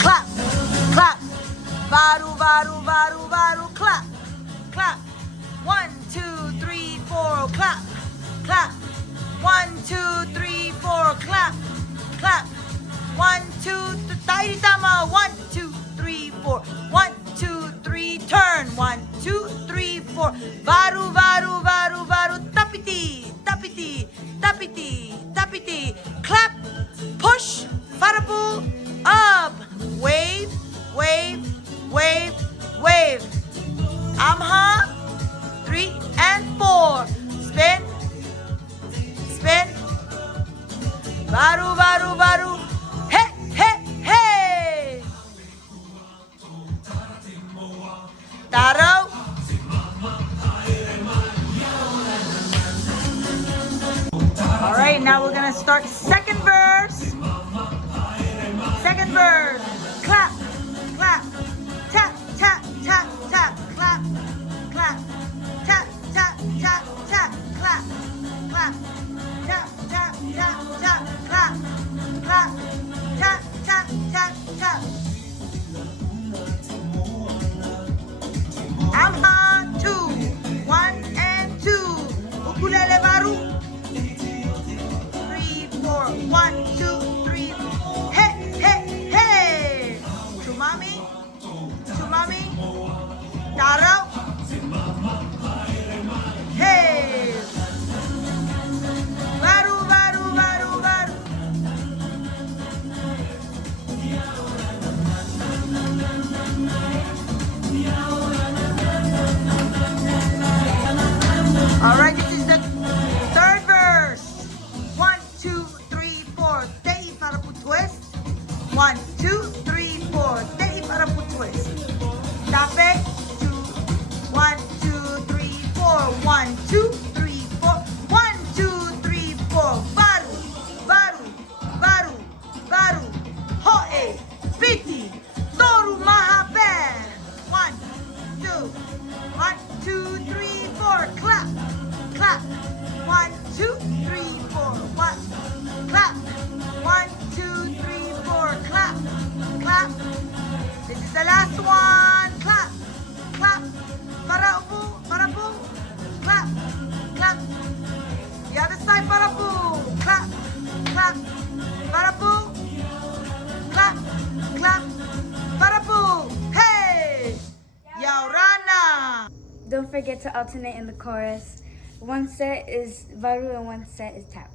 Clap, clap. Varu, varu, varu, varu. Clap, clap. 1, 2, 3, 4. Clap, clap. 1, 2, 3, 4. Clap, clap. 1, 2, tayo tama. 1, 2, 3, 4. 1, 2, 3. Turn. 1, 2, 3, 4. Varu, varu, varu, varu. Tapiti, tapiti, tapiti, tapiti. Clap, push, farabu, up. Wave, wave, wave, wave. Amha, 3 and 4. Spin, spin. Baru, baru, baru. Hey, hey, hey. Taro. All right, now we're gonna start second verse. Second verse. Clap, clap, tap, tap, tap, tap, clap, clap, tap, tap, tap, tap, clap, clap, tap, tap, tap, tap, clap, clap, tap, tap, tap, tap. Amha 2, 1 and 2. Ukulele baru. 3, 4, 1, 2, 3. Hey, hey, hey. Chumami, chumami. Taro. Hey. Baru, baru, baru, baru. All right, this is the third verse. 1, 2, 3, 4. Tei para po twist. 1, 2, 3, 4. Tei para po twist. Tape. 2, 1, 2, 3, 4. 1, 2, 3, 4. 1, 2, 3, 4. Baru, baru, baru, baru. Ho'e, piti, toru mahaber. 1, 2, 1, 2, 3, 4. Clap, clap. 1, 2, 3, 4. 1, clap. 1, 2, 3, 4. Clap, clap. This is the last one. Clap, clap. Para upo, para po. Clap, clap. The other side, para po. Clap, clap. Para po. Clap, clap. Para po. Hey! Yaurana! Don't forget to alternate in the chorus. One set is varu and one set is tap.